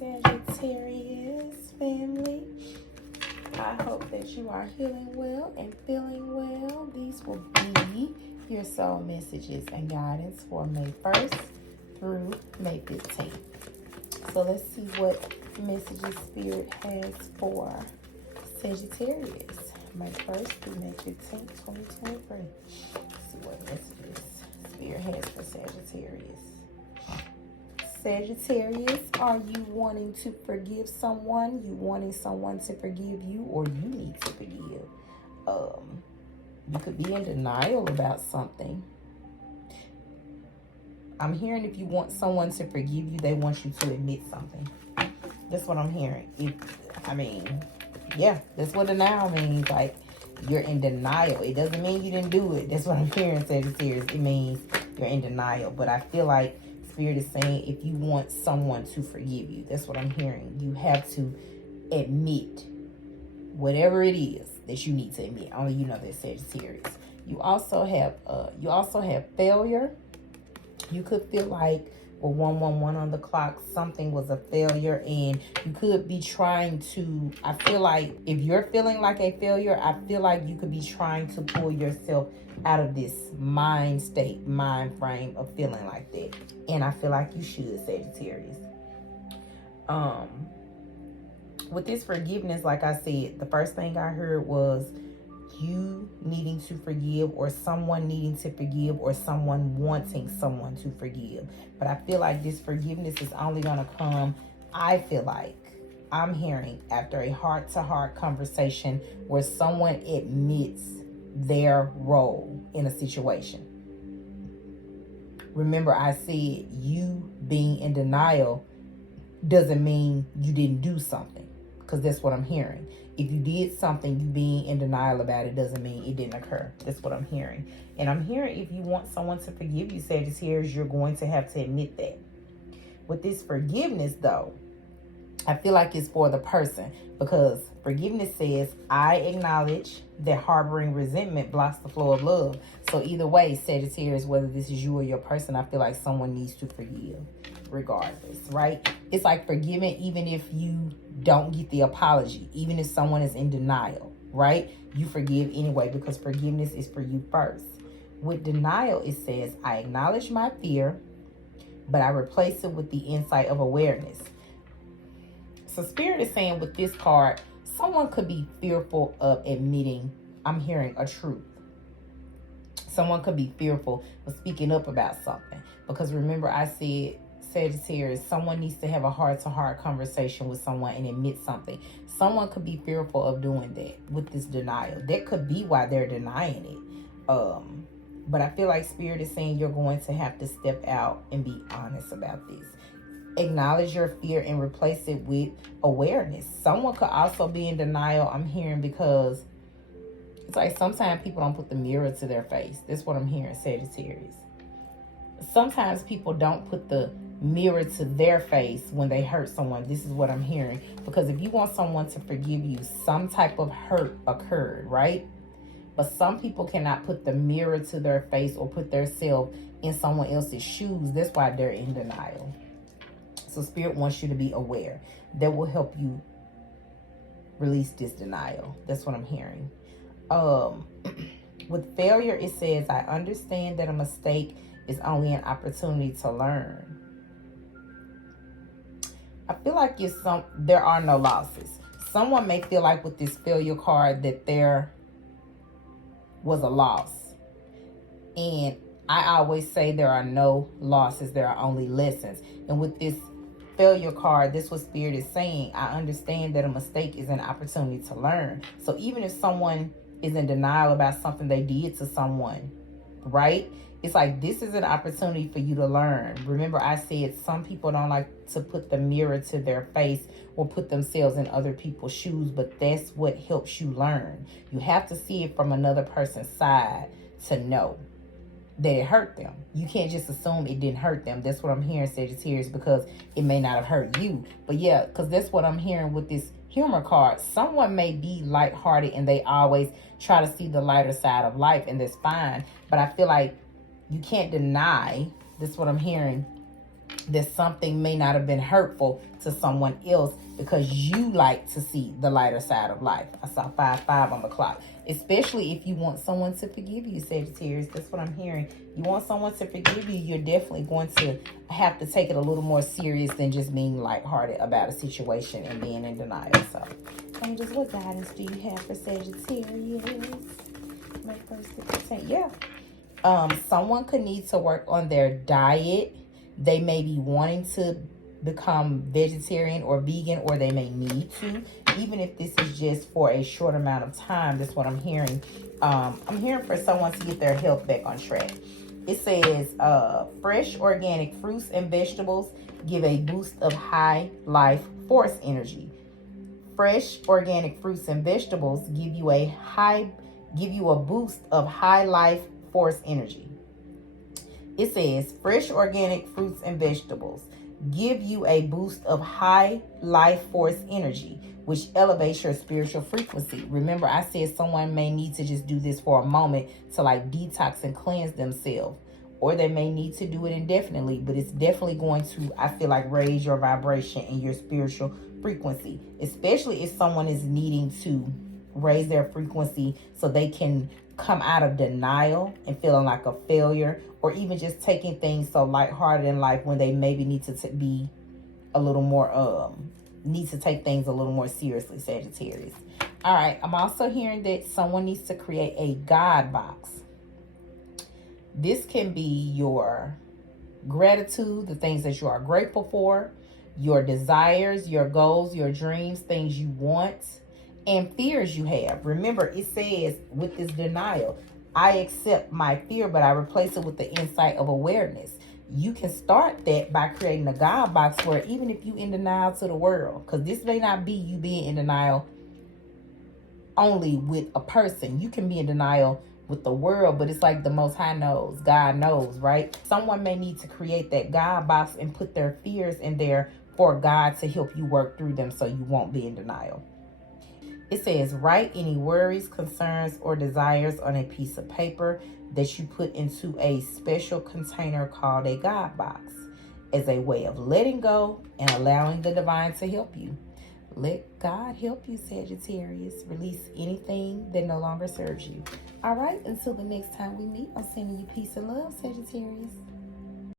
Sagittarius family. I hope that you are healing well and feeling well. These will be your soul messages and guidance for May 1st through May 15th. So let's see what messages Spirit has for Sagittarius. May 1st through May 15th, 2023. Let's see what messages Spirit has for Sagittarius. Sagittarius, are you wanting to forgive someone? You wanting someone to forgive you, or you need to forgive? You could be in denial about something. I'm hearing if you want someone to forgive you, they want you to admit something. That's what I'm hearing. That's what denial means. Like, you're in denial. It doesn't mean you didn't do it. That's what I'm hearing, Sagittarius. It means you're in denial. But I feel like Spirit is saying if you want someone to forgive you, that's what I'm hearing. You have to admit whatever it is that you need to admit. Only you know that, Sagittarius. You also have failure. You could feel like with 111 on the clock, something was a failure, and you could be trying to, I feel like if you're feeling like a failure, I feel like you could be trying to pull yourself out of this mind frame of feeling like that. And I feel like you should, Sagittarius. With this forgiveness, like I said, the first thing I heard was you needing to forgive, or someone needing to forgive, or someone wanting someone to forgive. But I feel like this forgiveness is only going to come, I feel like I'm hearing, after a heart-to-heart conversation where someone admits their role in a situation. Remember, I said you being in denial doesn't mean you didn't do something, because that's what I'm hearing. If you did something, you being in denial about it doesn't mean it didn't occur. That's what I'm hearing. And I'm hearing if you want someone to forgive you, Sagittarius, you're going to have to admit that. With this forgiveness, though, I feel like it's for the person, because forgiveness says, I acknowledge that harboring resentment blocks the flow of love. So either way, Sagittarius, whether this is you or your person, I feel like someone needs to forgive regardless, right? It's like forgiving even if you don't get the apology, even if someone is in denial, right? You forgive anyway, because forgiveness is for you first. With denial, it says, I acknowledge my fear, but I replace it with the insight of awareness. So Spirit is saying with this card, someone could be fearful of admitting, I'm hearing, a truth. Someone could be fearful of speaking up about something. Because remember, I said, Sagittarius, someone needs to have a heart-to-heart conversation with someone and admit something. Someone could be fearful of doing that with this denial. That could be why they're denying it. But I feel like Spirit is saying you're going to have to step out and be honest about this. Acknowledge your fear and replace it with awareness. Someone could also be in denial, I'm hearing, because it's like sometimes people don't put the mirror to their face. That's what I'm hearing, Sagittarius. Sometimes people don't put the mirror to their face when they hurt someone. This is what I'm hearing. Because if you want someone to forgive you, some type of hurt occurred, right? But some people cannot put the mirror to their face or put themselves in someone else's shoes. That's why they're in denial. So Spirit wants you to be aware. That will help you release this denial. That's what I'm hearing. With failure, it says, I understand that a mistake is only an opportunity to learn. I feel like there are no losses. Someone may feel like with this failure card that there was a loss. And I always say there are no losses, there are only lessons. And with this failure card, this is what Spirit is saying. I understand that a mistake is an opportunity to learn. So even if someone is in denial about something they did to someone, right? It's like this is an opportunity for you to learn. Remember, I said some people don't like to put the mirror to their face or put themselves in other people's shoes, but that's what helps you learn. You have to see it from another person's side to know that it hurt them. You can't just assume it didn't hurt them. That's what I'm hearing, Sagittarius, because it may not have hurt you. But yeah, because that's what I'm hearing with this humor card. Someone may be lighthearted and they always try to see the lighter side of life, and that's fine. But I feel like you can't deny, this is what I'm hearing, that something may not have been hurtful to someone else because you like to see the lighter side of life. I saw 5-5 on the clock. Especially if you want someone to forgive you, Sagittarius. That's what I'm hearing. You want someone to forgive you, you're definitely going to have to take it a little more serious than just being lighthearted about a situation and being in denial. So, angels, what guidance do you have for Sagittarius? My first 10. Yeah. Someone could need to work on their diet. They may be wanting to become vegetarian or vegan, or they may need to, even if this is just for a short amount of time. That's what I'm hearing. I'm hearing for someone to get their health back on track. It says fresh organic fruits and vegetables give a boost of high life force energy. Fresh organic fruits and vegetables give you a boost of high life force energy. It says fresh organic fruits and vegetables give you a boost of high life force energy, which elevates your spiritual frequency. Remember, I said someone may need to just do this for a moment to like detox and cleanse themselves, or they may need to do it indefinitely, but it's definitely going to, I feel like, raise your vibration and your spiritual frequency, especially if someone is needing to raise their frequency so they can come out of denial and feeling like a failure, or even just taking things so lighthearted in life when they maybe need to be a little more, need to take things a little more seriously, Sagittarius. All right, I'm also hearing that someone needs to create a God box. This can be your gratitude, the things that you are grateful for, your desires, your goals, your dreams, things you want, and fears you have. Remember, it says with this denial, I accept my fear, but I replace it with the insight of awareness. You can start that by creating a God box where even if you in denial to the world, because this may not be you being in denial only with a person. You can be in denial with the world, but it's like the Most High knows, God knows, right? Someone may need to create that God box and put their fears in there for God to help you work through them so you won't be in denial. It says, write any worries, concerns, or desires on a piece of paper that you put into a special container called a God box as a way of letting go and allowing the divine to help you. Let God help you, Sagittarius. Release anything that no longer serves you. All right, until the next time we meet, I'm sending you peace and love, Sagittarius.